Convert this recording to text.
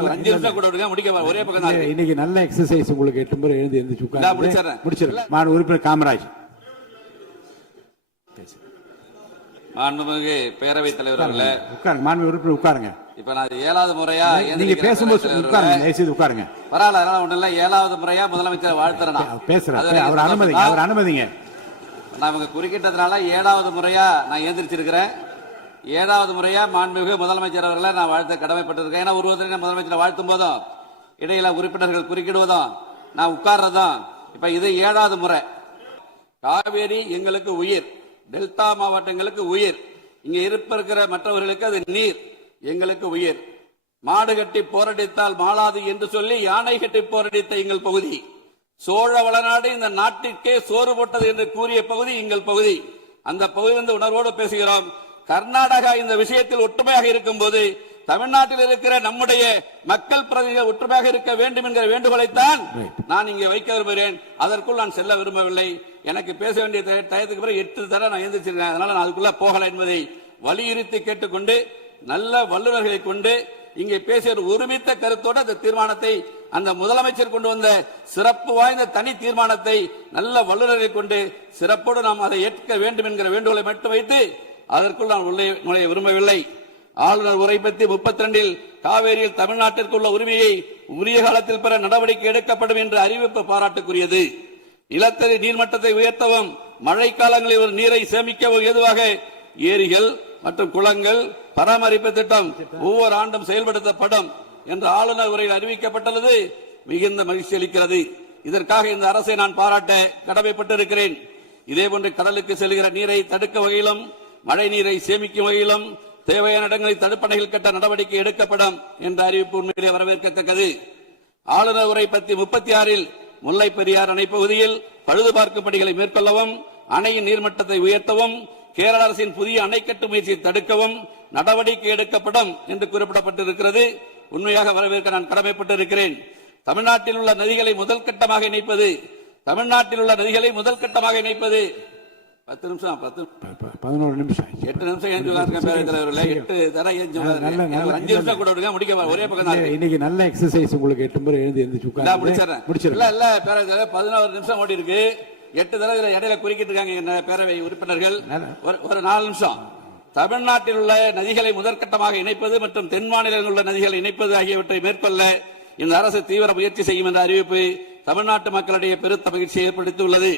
5 நிமிஷம் கூட விடுங்க, முடிக்க ஒரே பக்கம் தான். இன்னைக்கு நல்ல எக்ஸசைஸ் உங்களுக்கு 8 முறை எழுந்து எந்திரிச்சு உட்கார்ந்து முடிச்சிடலாம். மாண்பு உறுப்பினர் காமராஜ். மாண்புமிகு பேரவைத் தலைவர் அவர்களே, உட்காருங்க. மாண்பு உறுப்பினர் உட்காருங்க. இப்ப நான் 7வது முறையா நீங்க பேசும்போது உட்காருங்க, தயவுசெய்து உட்காருங்க. பரவாயில்ல, அதனால ஒண்ணு இல்ல. 7வது முறையா முதலமைச்சர் வாழ்த்துறேன் பேசுறேன். அவர் அனுமதிங்க, அவர் அனுமதிங்க. நான் இவங்க குறுக்கிட்டதுனால 7வது முறையா நான் எந்திரிச்சிருக்கிறேன். 7வது முறையா மாண்புமிகு முதலமைச்சர் அவர்களை நான் வாழ்த்த கடமைப்பட்டிருக்கேன். ஏன்னா ஒருவருக்கு முதலமைச்சரை வாழ்த்தும் போதும் இடையில உறுப்பினர்கள் குறுக்கிடுவதும் நான் உட்கார்றதும் இப்ப இது 7வது முறை. காவேரி எங்களுக்கு உயிர், டெல்டா மாவட்டங்களுக்கு உயிர், இங்க இருக்கிற மற்றவர்களுக்கு அது நீர், எங்களுக்கு உயிர். மாடு கட்டி போரடித்தால் மாளாது என்று சொல்லி யானை கட்டி போரடித்த எங்கள் பகுதி, சோழ வளநாடு இந்த நாட்டிற்கே சோறு போட்டது என்று கூறிய பகுதி எங்கள் பகுதி. அந்த பகுதியிலிருந்து உணர்வோடு பேசுகிறோம். கர்நாடகா இந்த விஷயத்தில் ஒற்றுமையாக இருக்கும் போது தமிழ்நாட்டில் இருக்கிற நம்முடைய மக்கள் பிரதிநிதிகள் ஒற்றுமையாக இருக்க வேண்டும் என்கிற வேண்டுகோளைத்தான் நான் இங்கே வைக்க விரும்புகிறேன். அதற்குள் நான் செல்ல விரும்பவில்லை. எனக்கு பேச வேண்டிய டயத்துக்கு பிறகு 8 தடவை நான் எந்திரிச்சிருக்கேன். அதனால நான் அதுக்குள்ள போகல என்பதை வலியுறுத்தி கேட்டுக்கொண்டு நல்ல வல்லுநர்களை கொண்டு இங்கே பேசிய ஒருமித்த கருத்தோடு அந்த தீர்மானத்தை, அந்த முதலமைச்சர் கொண்டு வந்த சிறப்பு வாய்ந்த தனி தீர்மானத்தை நல்ல வல்லுநர்களை கொண்டு சிறப்போடு நாம் அதை ஏற்க வேண்டும் என்கிற வேண்டுகோளை மட்டும் வைத்து அதற்குள் நான் நுழைய விரும்பவில்லை. ஆளுநர் உரை பற்றி 32 காவேரியில் தமிழ்நாட்டிற்கு உள்ள உரிமையை உரிய காலத்தில் பெற நடவடிக்கை எடுக்கப்படும் என்ற அறிவிப்பு பாராட்டுக்குரியது. நிலத்தடி நீர்மட்டத்தை உயர்த்தவும் மழை காலங்களில் ஒரு நீரை சேமிக்கவும் ஏதுவாக ஏரிகள் மற்றும் குளங்கள் பராமரிப்பு திட்டம் ஒவ்வொரு ஆண்டும் செயல்படுத்தப்படும் என்ற ஆளுநர் உரையில் அறிவிக்கப்பட்டுள்ளது மிகுந்த மகிழ்ச்சி அளிக்கிறது. இதற்காக இந்த அரசை நான் பாராட்ட கடமைப்பட்டிருக்கிறேன். இதேபோன்று கடலுக்கு செல்கிற நீரை தடுக்க வகையிலும் மழை நீரை சேமிக்கும் வகையிலும் தேவையான இடங்களில் தடுப்பணைகள் கட்ட நடவடிக்கை எடுக்கப்படும் என்ற அறிவிப்பு உண்மையிலே வரவேற்கத்தக்கது. ஆளுநர் உரை பத்தி 36 முல்லை பெரியார் அணை பகுதியில் பழுது பார்க்கும் பணிகளை மேற்கொள்ளவும் அணையின் நீர்மட்டத்தை உயர்த்தவும் கேரள அரசின் புதிய அணை கட்டும் முயற்சியை தடுக்கவும் நடவடிக்கை எடுக்கப்படும் என்று குறிப்பிடப்பட்டிருக்கிறது. உண்மையாக வரவேற்க நான் கடமைப்பட்டிருக்கிறேன். தமிழ்நாட்டில் உள்ள நதிகளை முதல் கட்டமாக இணைப்பது 10 நிமிஷம் 11 நிமிஷம் 8 நிமிஷம் பேரவைத் தலைவர்களே, 8 தர 5 நிமிஷம் கூட விடுங்க, முடிக்க ஒரே பக்கம் தான். இன்னைக்கு நல்ல எக்ஸசைஸ் உங்களுக்கு 8 முறை எழுந்து எந்திரிச்சு உட்கார்ந்து முடிச்சிடலாம். இல்ல பேரவைத் தலைவர் 11 நிமிஷம் ஓடி இருக்கு. 8 தடவை இடையில குறுக்கிட்டு இருக்காங்க பேரவை உறுப்பினர்கள். ஒரு 4 நிமிஷம். தமிழ்நாட்டில் உள்ள நதிகளை முதற்கட்டமாக இணைப்பது மற்றும் தென் மாநிலங்களில் உள்ள நதிகளை இணைப்பது ஆகியவற்றை மேற்கொள்ள இந்த அரசு தீவிர முயற்சி செய்யும் என்ற அறிவிப்பு தமிழ்நாட்டு மக்களிடையே பெருத்த மகிழ்ச்சியை ஏற்படுத்தியுள்ளது.